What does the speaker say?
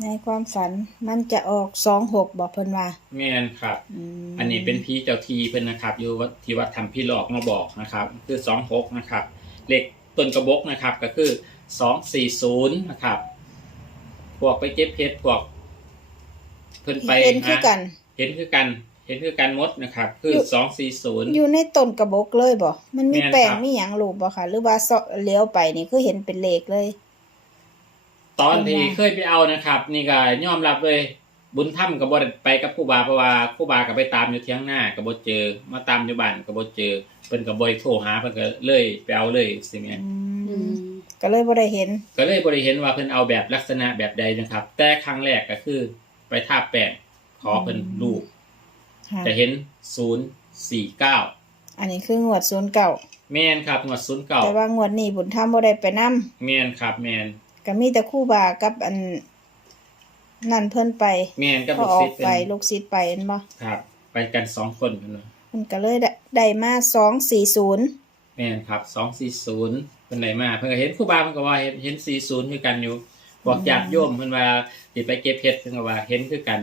ในความฝันมันจะออก26บอกเพิ่นว่าแม่นครับอันนี้เป็นผีเจ้าทีเพิ่นนะครับอยู่ที่วัดทำพี่หลอกมาบอกนะครับคือ26นะครับเลขต้นกระบอกนะครับก็คือ240นะครับพวกไปเก็บเพชรพวกเพิ่นไป เห็นคือกันเห็นคือกันหมดนะครับคือ240อยู่ในต้นกระบอกเลยบ่มันมีแป้ง แม่นครับ มีหยังรูปบ่ค่ะหรือว่าเลี้ยวไปนี่คือเห็นเป็นเลขเลยตอนที่เคยไปเอานะครับนี่ก็ยอมรับเลยบุญถ้ำกับบไปกับครูบาเพราะว่าครูบากับไปตามอยู่เที่ยงหน้ากับบ่เจอมาตามอยู่บ้านกับบ่เจอเพิ่นก็บ่ได้โทรหาเพิ่นก็เลยไปเอาเลยสิแม่ก็เลยบ่ได้เห็นก็เลยบ่ได้เห็นว่าเพิ่นเอาแบบลักษณะแบบใดนะครับ แต่ครั้งแรกก็คือไปทาบแป้งขอเพิ่นรูปจะเห็น049อันนี้คืองวด09แม่นครับงวด09แต่ว่างวดนี้บุญธรรมบ่ได้ไปนำแม่นครับแม่นก็มีแต่ครูบากับอันนั่นเพิ่นไปแม่นกับลูกศิษย์ไปลูกศิษย์ไปเห็นบ่ครับไปกัน2คนเพิ่นว่ามันก็เลยได้มา240แม่นครับ240เพิ่นได้มาเพิ่นก็เห็นครูบาเพิ่นก็ว่าเห็น40คือกันอยู่บอกญาติโยมเพิ่นว่าสิไปเก็บเห็ดเพิ่นก็ว่าเห็นคือกัน